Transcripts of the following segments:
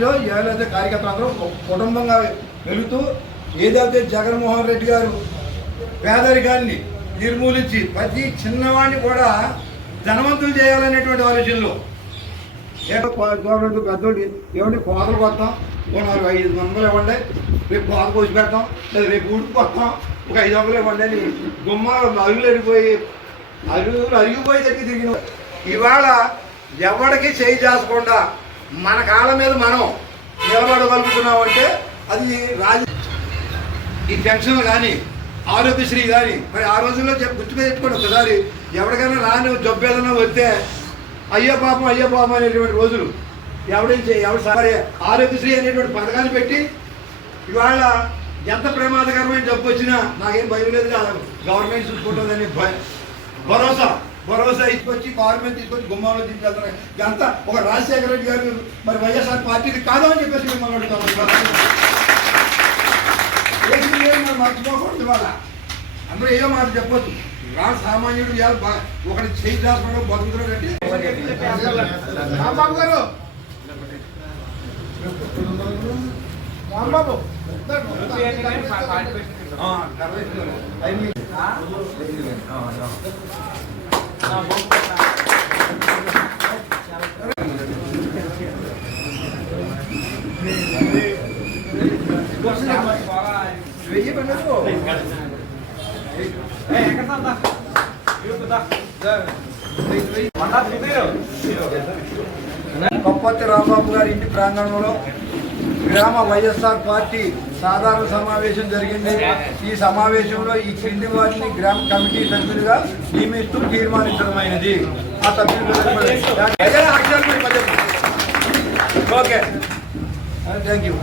పార్టీలో ఏదైతే కార్యకర్తలు అందరూ కుటుంబంగా వెళుతూ ఏదైతే జగన్మోహన్ రెడ్డి గారు పేదరికాన్ని నిర్మూలించి ప్రతి చిన్నవాడిని కూడా ధనవంతులు చేయాలనేటువంటి ఆలోచనలో గవర్నమెంట్ పెద్దోడి ఏమంటే కోతలు కొత్తాం 500 ఇవ్వండి, రేపు కోత కోసి పెడతాం, లేదా రేపు ఊడికి కొత్తాం, ఒక 500 ఇవ్వండి అని గుమ్మాలు అరిగిపోయి తిరిగిన ఇవాళ ఎవరికి చేయి చేసుకుండా మన కాళ్ళ మీద మనం నిలబడగలుగుతున్నామంటే అది ఈ పెన్షన్లు కానీ ఆరోగ్యశ్రీ కానీ మరి ఆ రోజుల్లో గుర్తుగా తెచ్చుకోండి. ఒకసారి ఎవరికైనా రాని జబ్బు ఏదైనా వస్తే అయ్యో పాపం అనేటువంటి రోజులు ఎవరు సరే ఆరోగ్యశ్రీ అనేటువంటి పథకాన్ని పెట్టి ఇవాళ ఎంత ప్రమాదకరమైన జబ్బు వచ్చినా నాకేం భయం లేదు, గవర్నమెంట్ చూసుకుంటుందని భరోసా తీసుకొచ్చి గవర్నమెంట్ తీసుకొచ్చి గుమ్మంలో తీసుకెళ్తారు. ఎంత ఒక రాజశేఖర రెడ్డి గారు మరి వైఎస్ఆర్ పార్టీకి కాదు అని చెప్పేసి మిమ్మల్ని అడుగుతాం. మనం మర్చిపోకూడదు. ఇవాళ అందరూ ఏదో మాట చెప్పొచ్చు. సామాన్యుడు ఒకటి చేయి దాచుకోవడం బతుకుతున్నాడు అంటే రాంబాబు గారు రాంబాబు కొప్పత్తి రాంబాబు గారి ఇంటి ప్రాంగణంలో గ్రామ వైఎస్ఆర్ పార్టీ సాధారణ సమావేశం జరిగింది. ఈ సమావేశంలో ఈ క్రింది వారిని గ్రామ కమిటీ సభ్యులుగా నియమిస్తూ తీర్మానించడమైనది. ఆ సభ్యులు ఓకే, థ్యాంక్ యూ.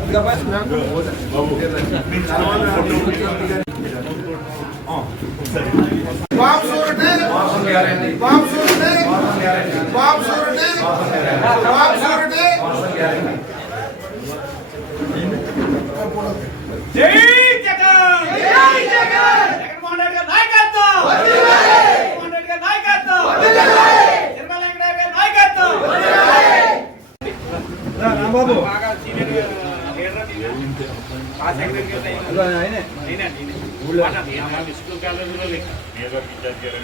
జై జగన్, జై జగన్, జగన్మోహన్ రెడ్డి గారి నాయకత్వం వర్ధిల్లాలి, జగన్మోహన్ రెడ్డి గారి నాయకత్వం వర్ధిల్లాలి, తిరుమల వెంకటరెడ్డి గారి నాయకత్వం వర్ధిల్లాలి. రాంబాబు బాగా సీనియర్ లీడర్ ఆ సెక్రటరీ ఆయనే ఊళ్ళో స్కూల్ కాలేజీలో నియోజకవర్గ ఇన్ఛార్జ్ గారు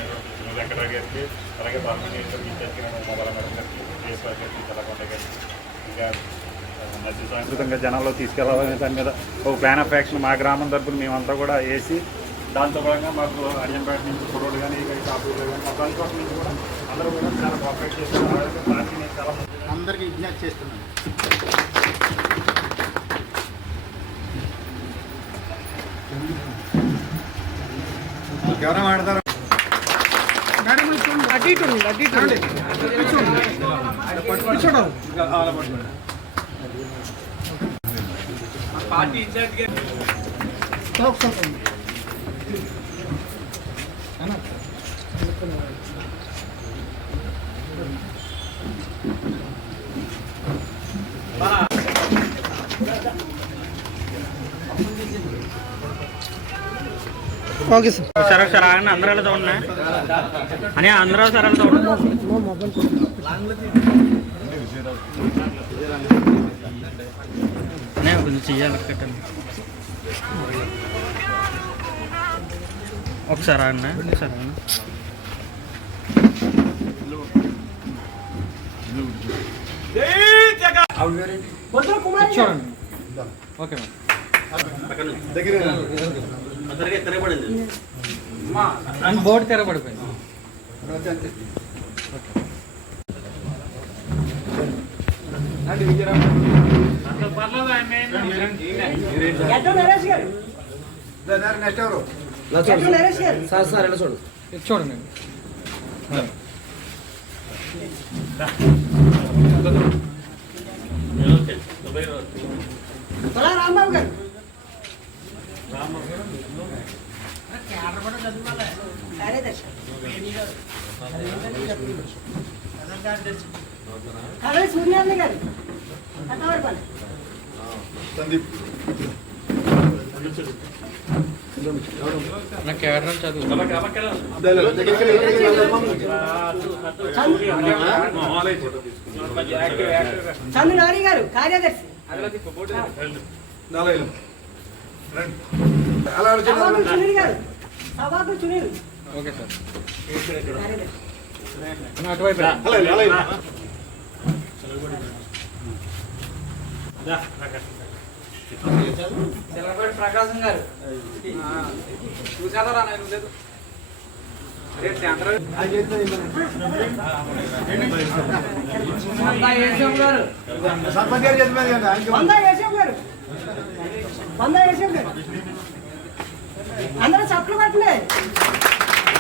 వెంకటరెడ్డి గారికి, అలాగే పార్లమెంట్ నియోజకవర్గ ఇన్ఛార్జ్ గారు మొదల మేడం గారికి, కేఎస్ఆర్ గారికి, తెల్లకొండ గారికి, ఇంకా మధ్య సంస్కృతంగా జనాల్లో తీసుకెళ్లాలనే దాని మీద ఒక ప్లాన్ ఆఫ్ యాక్షన్ మా గ్రామం తరపున మేమంతా కూడా వేసి దాంతో భాగంగా మాకు అడియంపేట నుంచి కుర్రోడు కానీ కాపూరు కానీ మా కాలేజ్ నుంచి కూడా అందరూ కూడా చాలా కోఆపరేట్ చేస్తున్నారు. పార్టీని చాలా అందరికీ విజ్ఞప్తి చేస్తున్నాను. ఎవరైనా మాట్లాడతారు పార్టీ ఇన్ఛార్జ్ ఓకే సార్ సరే ఆయన అందరూ చూడండి అని అందరూ సరే చూడండి కొంచెం చెయ్యాలి కట్టండి ఒకసారి అన్న సరే చూడండి ఓకే మేడం బోర్డు తెరబడిపోయింది. చూడండి రాంబాబు గారు అదే సూర్యాన్ని గారు సందీప్ చందు నాని గారు కార్యదర్శి. అలా సభాపతి సునీల్ గారు. సభాపతి సునీల్ ఓకే సార్. కార్యదర్శి. చిలకపేట ప్రకాశం గారు చూసారా నేను లేదు గారు సర్పంచ్ గారు చెప్పినది కదా వంద యేసవ్ గారు. వంద యేసవ్ గారు. అందరూ చప్పట్లు కొట్టలే.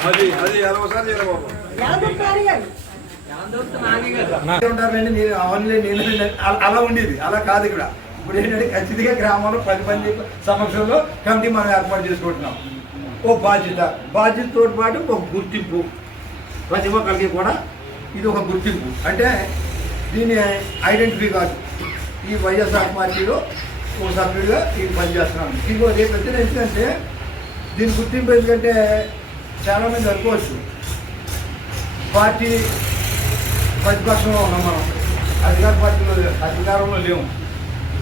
అది ఎలా ఒకసారి చేయరా బాబు యాదవ్ నాని గారు. ఉంటారులేండి నేను అవన్నీ నేను అలా ఉండేది. అలా కాదు ఇక్కడ. ఇప్పుడు ఏంటంటే ఖచ్చితంగా గ్రామంలో 10 మంది సమక్షంలో కమిటీ మనం ఏర్పాటు చేసుకుంటున్నాం. ఓ బాధ్యతతో పాటు ఒక గుర్తింపు ప్రతి ఒక్కరికి కూడా ఇది ఒక గుర్తింపు. అంటే దీన్ని ఐడెంటిఫై కాదు, ఈ వైఎస్ఆర్ పార్టీలో ఒక సభ్యుడిగా ఇది పనిచేస్తున్నాను. ఇంకో రేపు వచ్చిన ఎందుకంటే దీని గుర్తింపు ఎందుకంటే చాలామంది అనుకోవచ్చు పార్టీ ప్రతిపక్షంలో ఉన్నాం, మనం అధికార పార్టీలో అధికారంలో లేవు.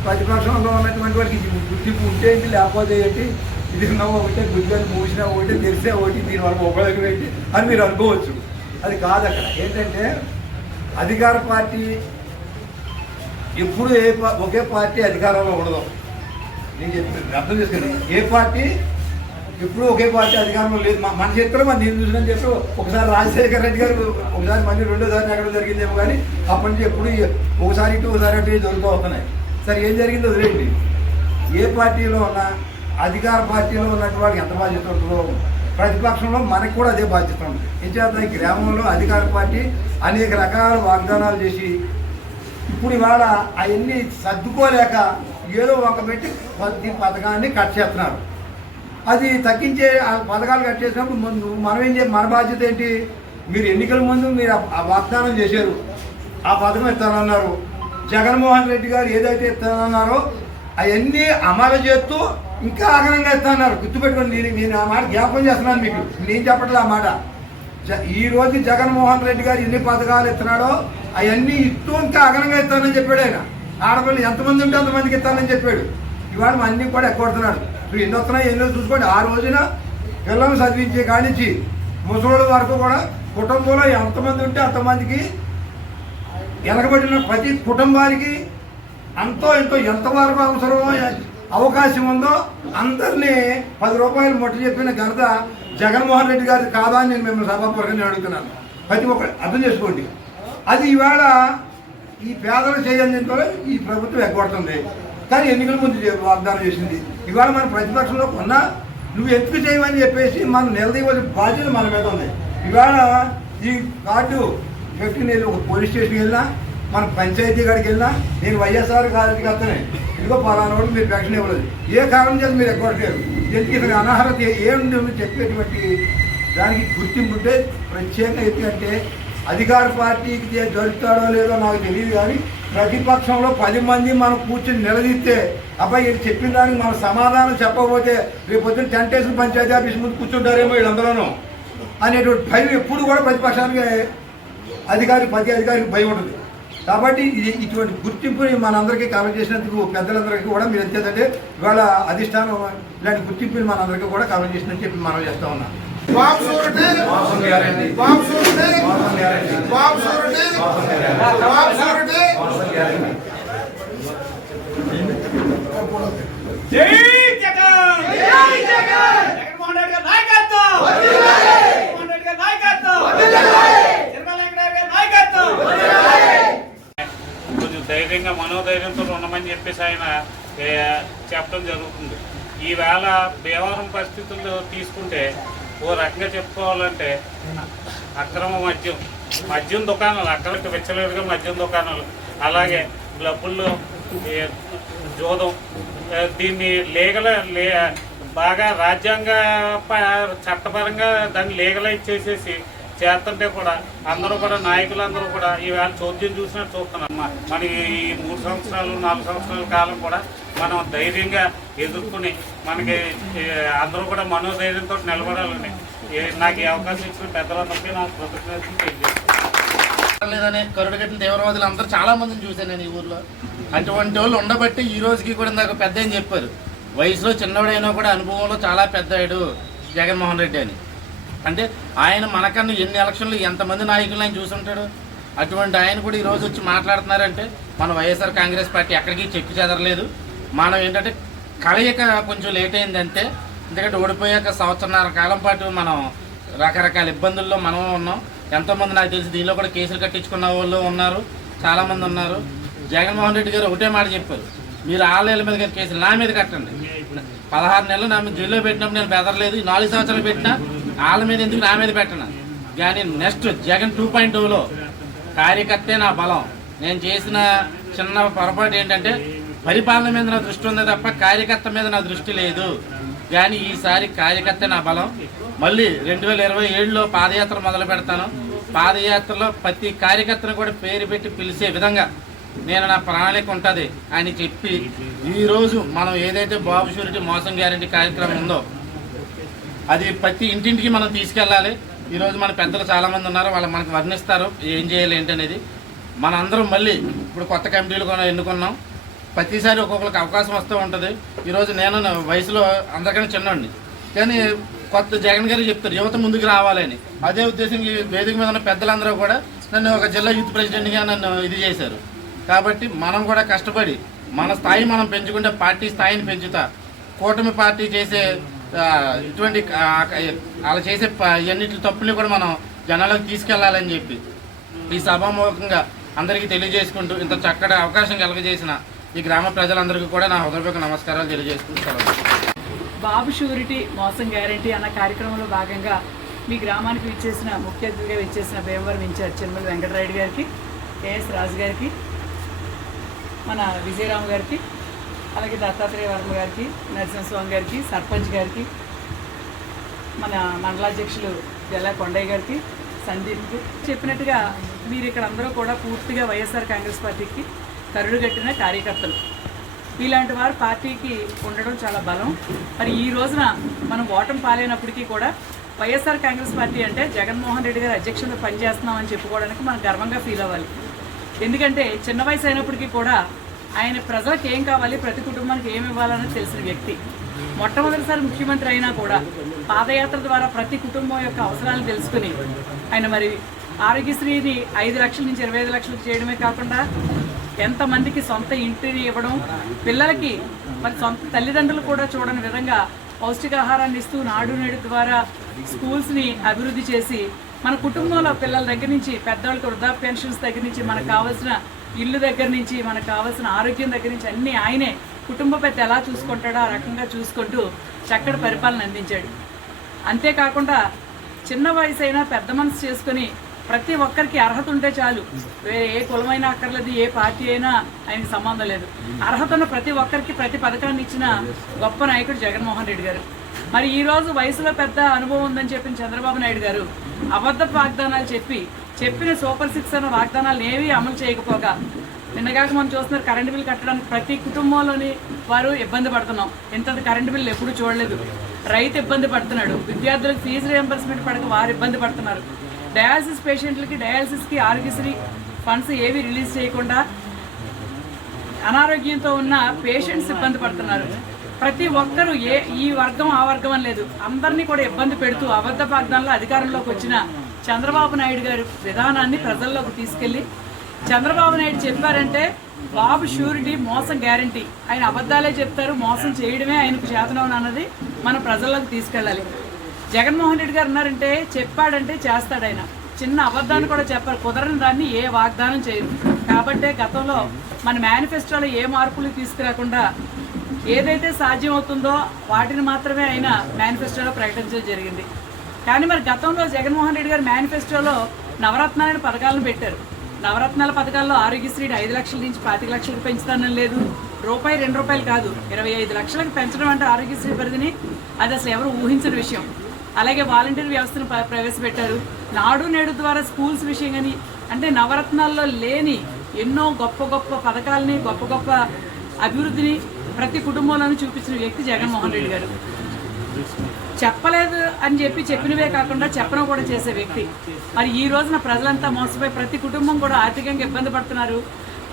ప్రతిపక్షంలో ఉన్నటువంటి వాడికి ఇది గుర్తింపు ఉంటే ఏంటి, లేకపోతే ఏంటి, ఇది ఉన్నా ఒకటే, గుర్తుని మూసినా ఒకటి, తెలిసే ఒకటి, దీనివల్ల ఉపయోగం ఏంటి అని మీరు అనుకోవచ్చు. అది కాదు. అక్కడ ఏంటంటే అధికార పార్టీ ఎప్పుడు ఒకే పార్టీ అధికారంలో ఉండదు. నేను చెప్పి అర్థం చేసుకోండి. ఏ పార్టీ ఎప్పుడు ఒకే పార్టీ అధికారంలో లేదు. మన చేతిలో మనం నేను చూసినని చెప్పి ఒకసారి రాజశేఖర రెడ్డి గారు ఒకసారి మళ్ళీ రెండోసారి ఎక్కడ జరిగిందేమో, కానీ అప్పటి నుంచి ఎప్పుడు ఒకసారి ఇటు ఒకసారి అటు జరుగుతూ వస్తున్నాయి. సరే ఏం జరిగిందో వదిలేండి. ఏ పార్టీలో ఉన్నా అధికార పార్టీలో ఉన్నటువంటి వాడికి ఎంత బాధ్యత ఉంటుందో ప్రతిపక్షంలో మనకు కూడా అదే బాధ్యత ఉంటుంది. ఏం చేద్దాం, ఈ గ్రామంలో అధికార పార్టీ అనేక రకాల వాగ్దానాలు చేసి ఇప్పుడు ఇవాళ అవన్నీ సర్దుకోలేక ఏదో ఒక పెట్టి ప్రతి పథకాన్ని కట్ చేస్తున్నారు. అది తగ్గించే ఆ పథకాలు కట్ చేసినప్పుడు మనం ఏం మన బాధ్యత ఏంటి? మీరు ఎన్నికల ముందు మీరు ఆ వాగ్దానం చేశారు, ఆ పథకం ఇస్తానన్నారు. జగన్మోహన్ రెడ్డి గారు ఏదైతే ఇస్తానన్నారో అవన్నీ అమలు చేస్తూ ఇంకా అదనంగా ఇస్తాన్నారు. గుర్తుపెట్టుకోండి, నేను ఆ మాట జ్ఞాపకం చేస్తున్నాను మీకు, నేను చెప్పట్లే ఆ మాట. ఈ రోజు జగన్మోహన్ రెడ్డి గారు ఎన్ని పథకాలు ఇస్తున్నాడో అవన్నీ ఇస్తూ ఇంకా అదనంగా ఇస్తానని చెప్పాడు. ఆయన ఆడపిల్లలు ఎంతమంది ఉంటే అంతమందికి ఇస్తానని చెప్పాడు. ఇవాళ అన్నీ కూడా ఎక్కొడుతున్నాడు. ఇప్పుడు ఎన్ని వస్తున్నాయి ఎన్నో చూసుకోండి. ఆ రోజున పిల్లలు చదివించే కానించి ముసలోళ్ళ వరకు కూడా కుటుంబంలో ఎంతమంది ఉంటే అంతమందికి వెనకబడిన ప్రతి కుటుంబానికి అంతో ఎంతో ఎంతవరకు అవసరమో అవకాశం ఉందో అందరినీ 10 రూపాయలు మొట్ట చెప్పిన ఘనత జగన్మోహన్ రెడ్డి గారి కాదా అని నేను మిమ్మల్ని సభాపూర్వకంగా అడుగుతున్నాను. ప్రతి ఒక్కరు అర్థం చేసుకోండి. అది ఇవాళ ఈ పేదలు చేయంతో ఈ ప్రభుత్వం ఎగ్గొడుతుంది. కానీ ఎన్నికల ముందు వాగ్దానం చేసింది. ఇవాళ మన ప్రతిపక్షంలో కొన్నా నువ్వు ఎందుకు చేయమని చెప్పేసి మనం నిలదీయవలసిన బాధ్యత మన మీద ఉంది. ఇవాళ ఈ కార్డు పెట్టి నేను ఒక పోలీస్ స్టేషన్కి వెళ్ళినా, మన పంచాయతీ కాడికి వెళ్ళినా, నేను వైఎస్ఆర్ గారికి వస్తానే ఇదిగో పలానా వాడికి మీరు పెన్షన్ ఇవ్వలేదు, ఏ కారణం చేసి మీరు ఎగ్గొట్టలేరు, ఎందుకు ఇతని అనర్హత ఏముంది చెప్పేటువంటి దానికి గుర్తింపు ఉంటే ప్రత్యేక ఎందుకంటే అధికార పార్టీకి జరుగుతాడో లేదో నాకు తెలియదు, కానీ ప్రతిపక్షంలో 10 మంది మనం కూర్చొని నిలదీస్తే అబ్బాయి ఇది చెప్పిన దానికి మనం సమాధానం చెప్పకపోతే రేపు పొద్దున్న టెంటేషన్ పంచాయతీ ఆఫీస్ ముందు కూర్చుంటారేమో వీళ్ళందరూనూ అనేటువంటి భయం ఎప్పుడు కూడా ప్రతిపక్షానికి అధికారికి భయం ఉంటుంది. కాబట్టి ఇటువంటి గుర్తింపుని మనందరికీ కలెక్ట్ చేసినందుకు పెద్దలందరికీ కూడా మీరు ఎంతేదంటే ఇవాళ అధిష్టానం ఇలాంటి గుర్తింపుని మనందరికీ కూడా కలెక్ట్ చేసిందని చెప్పి మనం చేస్తా ఉన్నాం. జై జగన్, జై జగన్, జగన్మోహన్ రెడ్డి గారి నాయకత్వం వర్ధిల్లాలి, జగన్మోహన్ రెడ్డి గారి నాయకత్వం వర్ధిల్లాలి, తిరుమల వెంకటరావు గారి నాయకత్వం వర్ధిల్లాలి. కొంచెం ధైర్యంగా మనోధైర్యంతో ఉండమని చెప్పేసి ఆయన చెప్పడం జరుగుతుంది. ఈవేళ భీమవరం పరిస్థితులు తీసుకుంటే ఓ రకంగా చెప్పుకోవాలంటే అక్రమ మద్యం దుకాణాలు, అక్కడికి వెచ్చలేదుగా మద్యం దుకాణాలు, అలాగే క్లబ్బుల్లో జోదం, దీన్ని బాగా రాజ్యాంగ చట్టపరంగా దాన్ని లీగలైజ్ చేసేసి చేస్తుంటే కూడా అందరూ కూడా నాయకులందరూ కూడా ఈవేళ చోద్యం చూసినట్టు చూస్తున్నాం. మన ఈ 3 సంవత్సరాలు 4 సంవత్సరాల కాలం కూడా మనం ధైర్యంగా ఎదుర్కొని మనకి అందరూ కూడా మనోధైర్యంతో నిలబడాలని నాకు ఈ అవకాశం ఇచ్చిన పెద్దలందరికీ నాకు కృతజ్ఞతలు తెలియజేస్తాను. లేదనే కరుడుగట్టిన తీవ్రవాదులు అందరూ చాలా మందిని చూశాను నేను ఈ ఊర్లో. అటువంటి వాళ్ళు ఉండబట్టి ఈ రోజుకి కూడా నాకు పెద్ద అని చెప్పారు, వయసులో చిన్నవాడైనా కూడా అనుభవంలో చాలా పెద్దవాడు జగన్మోహన్ రెడ్డి అని. అంటే ఆయన మనకన్నా ఎన్ని ఎలక్షన్లు ఎంతమంది నాయకులు ఆయన చూసుంటాడు. అటువంటి ఆయన కూడా ఈరోజు వచ్చి మాట్లాడుతున్నారంటే మన వైఎస్ఆర్ కాంగ్రెస్ పార్టీ ఎక్కడికి చెక్కు చెదరలేదు. మనం ఏంటంటే కలయిక కొంచెం లేట్ అయింది అంతే. ఎందుకంటే ఓడిపోయాక సంవత్సరన్నర కాలం పాటు మనం రకరకాల ఇబ్బందుల్లో మనం ఉన్నాం. ఎంతోమంది నాకు తెలిసి దీనిలో కూడా కేసులు కట్టించుకున్న వాళ్ళు ఉన్నారు, చాలామంది ఉన్నారు. జగన్మోహన్ రెడ్డి గారు ఒకటే మాట చెప్పారు, మీరు ఆళ్ళ మీద కేసులు నా మీద కట్టండి. 16 నెలలు నా మీద జైల్లో పెట్టినప్పుడు నేను బెదరలేదు, 4 సంవత్సరాలు పెట్టినా వాళ్ళ మీద ఎందుకు నా మీద పెట్టను. కానీ నెక్స్ట్ జగన్ 2.0లో కార్యకర్తే నా బలం. నేను చేసిన చిన్న పొరపాటు ఏంటంటే పరిపాలన మీద నా దృష్టి ఉంది తప్ప కార్యకర్త మీద నా దృష్టి లేదు. కానీ ఈసారి కార్యకర్త నా బలం. మళ్ళీ 2027లో పాదయాత్ర మొదలు పెడతాను. పాదయాత్రలో ప్రతి కార్యకర్తను కూడా పేరు పెట్టి పిలిచే విధంగా నేను నా ప్రణాళిక ఉంటుంది అని చెప్పి ఈరోజు మనం ఏదైతే బాబు షూరిటీ మోసం గ్యారంటీ కార్యక్రమం ఉందో అది ప్రతి ఇంటింటికి మనం తీసుకెళ్ళాలి. ఈరోజు మన పెద్దలు చాలామంది ఉన్నారు, వాళ్ళు మనకు వర్ణిస్తారు ఏం చేయాలి ఏంటనేది. మనందరం మళ్ళీ ఇప్పుడు కొత్త కమిటీలు కూడా ఎన్నుకున్నాం. ప్రతిసారి ఒక్కొక్కరికి అవకాశం వస్తూ ఉంటుంది. ఈరోజు నేను వయసులో అందరికన్నా చిన్నవాడిని, కానీ కొత్త జగన్ గారు చెప్తారు యువత ముందుకు రావాలని. అదే ఉద్దేశం ఈ వేదిక మీద ఉన్న పెద్దలందరూ కూడా నన్ను ఒక జిల్లా యూత్ ప్రెసిడెంట్గా నన్ను ఇది చేశారు. కాబట్టి మనం కూడా కష్టపడి మన స్థాయి మనం పెంచుకుంటే పార్టీ స్థాయిని పెంచుతా. కూటమి పార్టీ చేసే ఇటువంటి అలా చేసే ఇవన్నిటి తప్పుల్ని కూడా మనం జనాలకు తీసుకెళ్లాలని చెప్పి ఈ సభాముఖంగా అందరికీ తెలియజేసుకుంటూ ఇంత చక్కటి అవకాశం కలగజేసిన ఈ గ్రామ ప్రజలందరికీ కూడా నా హృదయపూర్వక నమస్కారాలు తెలియజేసుకుంటాను. బాబు షూరిటీ మోసం గ్యారంటీ అన్న కార్యక్రమంలో భాగంగా మీ గ్రామానికి విచ్చేసిన ముఖ్య అతిథిగా విచ్చేసిన భీమవరం ఇన్ఛార్జ్ చిరుమల వెంకటరాయుడు గారికి, కేఎస్ రాజు గారికి, మన విజయరామ్ గారికి, అలాగే దత్తాత్రేయ వర్మ గారికి, నరసింహస్వామి గారికి, సర్పంచ్ గారికి, మన మండలాధ్యక్షులు జల్లా కొండయ్య గారికి, సందీప్కి చెప్పినట్టుగా మీరు ఇక్కడ అందరూ కూడా పూర్తిగా వైఎస్ఆర్ కాంగ్రెస్ పార్టీకి కరుడుగట్టిన కార్యకర్తలు. ఇలాంటి వారు పార్టీకి ఉండడం చాలా బలం. మరి ఈ రోజున మనం ఓటమి పాలైనప్పటికీ కూడా వైఎస్ఆర్ కాంగ్రెస్ పార్టీ అంటే జగన్మోహన్ రెడ్డి గారి అధ్యక్షులు పనిచేస్తున్నామని చెప్పుకోవడానికి మనం గర్వంగా ఫీల్ అవ్వాలి. ఎందుకంటే చిన్న వయసు అయినప్పటికీ కూడా ఆయన ప్రజలకు ఏం కావాలి, ప్రతి కుటుంబానికి ఏమి ఇవ్వాలని తెలిసిన వ్యక్తి. మొట్టమొదటిసారి ముఖ్యమంత్రి అయినా కూడా పాదయాత్ర ద్వారా ప్రతి కుటుంబం యొక్క అవసరాలను తెలుసుకుని ఆయన మరి ఆరోగ్యశ్రీని 5 లక్షల నుంచి 25 లక్షలకు చేయడమే కాకుండా ఎంతమందికి సొంత ఇంటిని ఇవ్వడం, పిల్లలకి మరి సొంత తల్లిదండ్రులు కూడా చూడని విధంగా పౌష్టికాహారాన్ని ఇస్తూ నాడు నేడు ద్వారా స్కూల్స్ని అభివృద్ధి చేసి మన కుటుంబంలో పిల్లల దగ్గర నుంచి పెద్దవాళ్ళకి వృద్ధాప్య పెన్షన్స్ దగ్గర నుంచి మనకు కావాల్సిన ఇల్లు దగ్గర నుంచి మనకు కావాల్సిన ఆరోగ్యం దగ్గర నుంచి అన్నీ ఆయనే కుటుంబ పెద్ద ఎలా చూసుకుంటాడో ఆ రకంగా చూసుకుంటూ చక్కటి పరిపాలన అందించాడు. అంతేకాకుండా చిన్న వయసు అయినా పెద్ద మనసు చేసుకుని ప్రతి ఒక్కరికి అర్హత ఉంటే చాలు, వేరే ఏ కులమైనా అక్కర్లేదు, ఏ పార్టీ అయినా ఆయనకి సంబంధం లేదు. అర్హత ఉన్న ప్రతి ఒక్కరికి ప్రతి పథకాన్ని ఇచ్చిన గొప్ప నాయకుడు జగన్మోహన్ రెడ్డి గారు. మరి ఈరోజు వయసులో పెద్ద అనుభవం ఉందని చెప్పిన చంద్రబాబు నాయుడు గారు అబద్ధపు వాగ్దానాలు చెప్పిన సూపర్ 6 అన్న వాగ్దానాలు ఏవి అమలు చేయకపోగా నిన్నగాక మనం చూస్తున్నారు కరెంటు బిల్లు కట్టడానికి ప్రతి కుటుంబంలోని వారు ఇబ్బంది పడుతున్నాం. ఇంత కరెంటు బిల్లు ఎప్పుడు చూడలేదు. రైతు ఇబ్బంది పడుతున్నాడు, విద్యార్థులకు ఫీజు రియంబర్స్మెంట్ పడక వారు ఇబ్బంది పడుతున్నారు. డయాలసిస్ పేషెంట్లకి డయాలసిస్కి ఆరోగ్యశ్రీ ఫండ్స్ ఏవి రిలీజ్ చేయకుండా అనారోగ్యంతో ఉన్న పేషెంట్స్ ఇబ్బంది పడుతున్నారు. ప్రతి ఒక్కరూ ఈ వర్గం ఆ వర్గం అని లేదు, అందరినీ కూడా ఇబ్బంది పెడుతూ అబద్ధ వాగ్దానంలో అధికారంలోకి వచ్చిన చంద్రబాబు నాయుడు గారి విధానాన్ని ప్రజల్లోకి తీసుకెళ్ళి చంద్రబాబు నాయుడు చెప్పారంటే బాబు షూరిటీ మోసం గ్యారంటీ. ఆయన అబద్ధాలే చెప్తారు, మోసం చేయడమే ఆయనకు చేతనం అన్నది మనం ప్రజల్లోకి తీసుకెళ్ళాలి. జగన్మోహన్ రెడ్డి గారు ఉన్నారంటే చెప్పాడంటే చేస్తాడు. ఆయన చిన్న అబద్ధాన్ని కూడా చెప్పారు, కుదరని దాన్ని ఏ వాగ్దానం చేయరు. కాబట్టే గతంలో మన మేనిఫెస్టోలో ఏ మార్పులు తీసుకురాకుండా ఏదైతే సాధ్యం అవుతుందో వాటిని మాత్రమే ఆయన మేనిఫెస్టోలో ప్రకటించడం జరిగింది. కానీ మరి గతంలో జగన్మోహన్ రెడ్డి గారు మేనిఫెస్టోలో నవరత్నాలని పథకాలను పెట్టారు. నవరత్నాల పథకాల్లో ఆరోగ్యశ్రీని 5 లక్షల నుంచి 25 లక్షలకు పెంచుతానని లేదు. రూపాయి 2 రూపాయలు కాదు, 25 లక్షలకు పెంచడం అంటే ఆరోగ్యశ్రీ పరిధిని అది అసలు ఎవరు ఊహించిన విషయం. అలాగే వాలంటీర్ వ్యవస్థను ప్రవేశపెట్టారు. నాడు నేడు ద్వారా స్కూల్స్ విషయం కానీ అంటే నవరత్నాల్లో లేని ఎన్నో గొప్ప గొప్ప పథకాలని గొప్ప గొప్ప అభివృద్ధిని ప్రతి కుటుంబంలోనూ చూపించిన వ్యక్తి జగన్మోహన్ రెడ్డి గారు. చెప్పలేదు అని చెప్పి చెప్పినవే కాకుండా చెప్పడం కూడా చేసే వ్యక్తి. మరి ఈ రోజున ప్రజలంతా మోసపోయి ప్రతి కుటుంబం కూడా ఆర్థికంగా ఇబ్బంది పడుతున్నారు.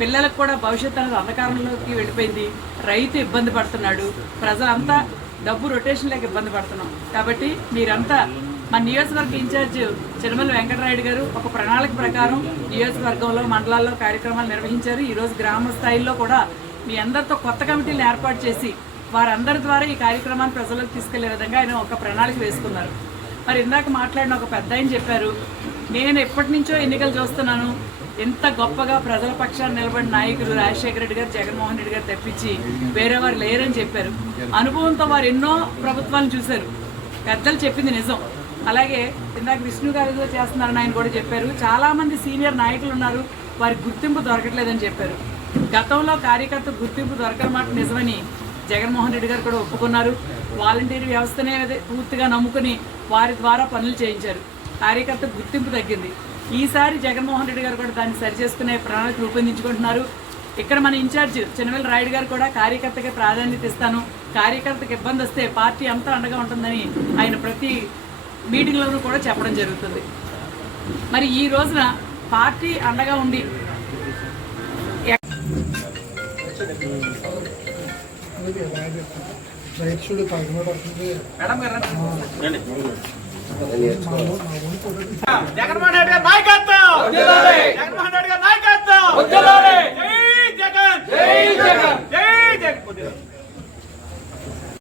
పిల్లలకు కూడా భవిష్యత్తు అనేది అంధకారంలోకి వెళ్ళిపోయింది. రైతు ఇబ్బంది పడుతున్నాడు. ప్రజలంతా డబ్బు రొటేషన్లోకి ఇబ్బంది పడుతున్నాం. కాబట్టి మీరంతా మన నియోజకవర్గ ఇన్ఛార్జ్ చినమల వెంకటరాయుడు గారు ఒక ప్రణాళిక ప్రకారం నియోజకవర్గంలో మండలాల్లో కార్యక్రమాలు నిర్వహించారు. ఈరోజు గ్రామ స్థాయిలో కూడా మీ అందరితో కొత్త కమిటీలను ఏర్పాటు చేసి వారందరి ద్వారా ఈ కార్యక్రమాన్ని ప్రజలకు తీసుకెళ్లే విధంగా ఆయన ఒక ప్రణాళిక వేసుకున్నారు. మరి ఇందాక మాట్లాడిన ఒక పెద్ద ఆయన చెప్పారు, నేను ఎప్పటి నుంచో ఎన్నికలు చూస్తున్నాను, ఎంత గొప్పగా ప్రజల పక్షాన్ని నిలబడిన నాయకులు రాజశేఖర రెడ్డి గారు, జగన్మోహన్ రెడ్డి గారు తప్పించి వేరే వారు లేరని చెప్పారు. అనుభవంతో వారు ఎన్నో ప్రభుత్వాలను చూశారు. పెద్దలు చెప్పింది నిజం. అలాగే ఇందాక విష్ణు గారు చేస్తున్నారని ఆయన కూడా చెప్పారు. చాలామంది సీనియర్ నాయకులు ఉన్నారు, వారికి గుర్తింపు దొరకట్లేదని చెప్పారు. గతంలో కార్యకర్త గుర్తింపు దొరకనమాట నిజమని జగన్మోహన్ రెడ్డి గారు కూడా ఒప్పుకున్నారు. వాలంటీర్ వ్యవస్థనే పూర్తిగా నమ్ముకుని వారి ద్వారా పనులు చేయించారు. కార్యకర్త గుర్తింపు తగ్గింది. ఈసారి జగన్మోహన్ రెడ్డి గారు కూడా దాన్ని సరిచేసుకునే ప్రణాళిక రూపొందించుకుంటున్నారు. ఇక్కడ మన ఇన్ఛార్జ్ చినమల రాయుడు గారు కూడా కార్యకర్తకి ప్రాధాన్యత ఇస్తాను, కార్యకర్తకి ఇబ్బంది వస్తే పార్టీ అంతా అండగా ఉంటుందని ఆయన ప్రతి మీటింగ్లోనూ కూడా చెప్పడం జరుగుతుంది. మరి ఈ రోజున పార్టీ అండగా ఉండి జగన్మోహన్ రెడ్డి గారి నాయకత్వం, జగన్మోహన్ రెడ్డి గారి నాయకత్వం. జై జగన్, జై జగన్.